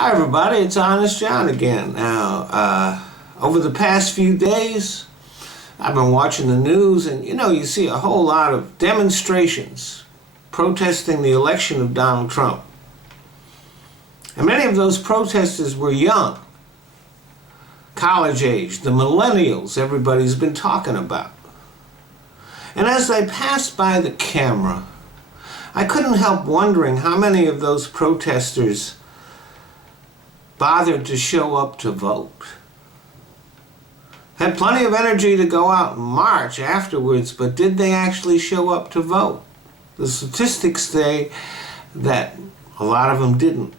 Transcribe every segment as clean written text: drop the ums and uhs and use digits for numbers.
Hi everybody, it's Honest John again. Now, over the past few days, I've been watching the news and you see a whole lot of demonstrations protesting the election of Donald Trump. And many of those protesters were young, college age, the millennials everybody's been talking about. And as I passed by the camera, I couldn't help wondering how many of those protesters bothered to show up to vote. Had plenty of energy to go out and march afterwards, but did they actually show up to vote? The statistics say that a lot of them didn't.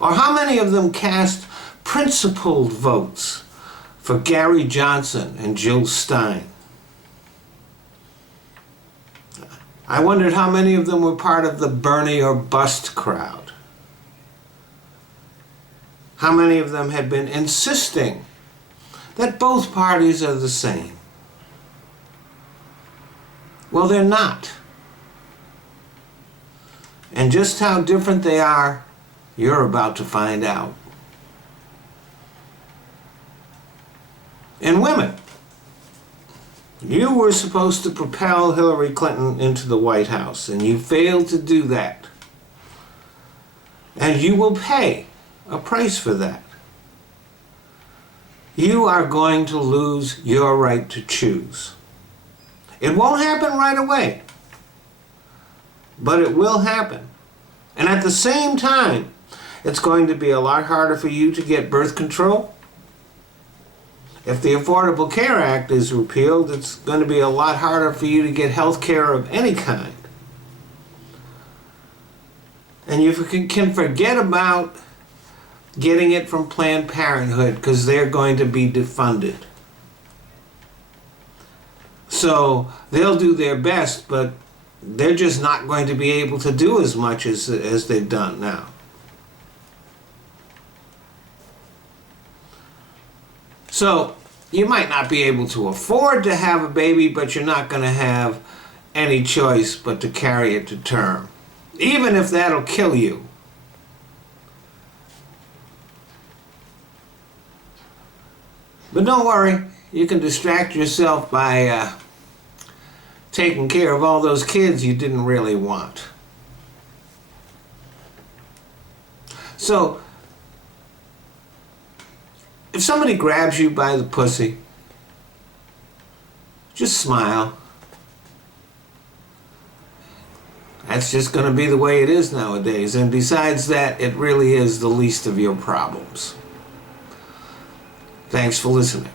Or how many of them cast principled votes for Gary Johnson and Jill Stein? I wondered how many of them were part of the Bernie or bust crowd. How many of them had been insisting that both parties are the same? Well, they're not. And just how different they are, you're about to find out. And women, you were supposed to propel Hillary Clinton into the White House, and you failed to do that. And you will pay a price for that. You are going to lose your right to choose. It won't happen right away, but it will happen. And at the same time, it's going to be a lot harder for you to get birth control. If the Affordable Care Act is repealed, it's going to be a lot harder for you to get health care of any kind. And you can forget about getting it from Planned Parenthood because they're going to be defunded. So they'll do their best, but they're just not going to be able to do as much as they've done now. So you might not be able to afford to have a baby, but you're not going to have any choice but to carry it to term, even if that'll kill you. But don't worry, you can distract yourself by taking care of all those kids you didn't really want. So, if somebody grabs you by the pussy, just smile. That's just going to be the way it is nowadays. And besides that, it really is the least of your problems. Thanks for listening.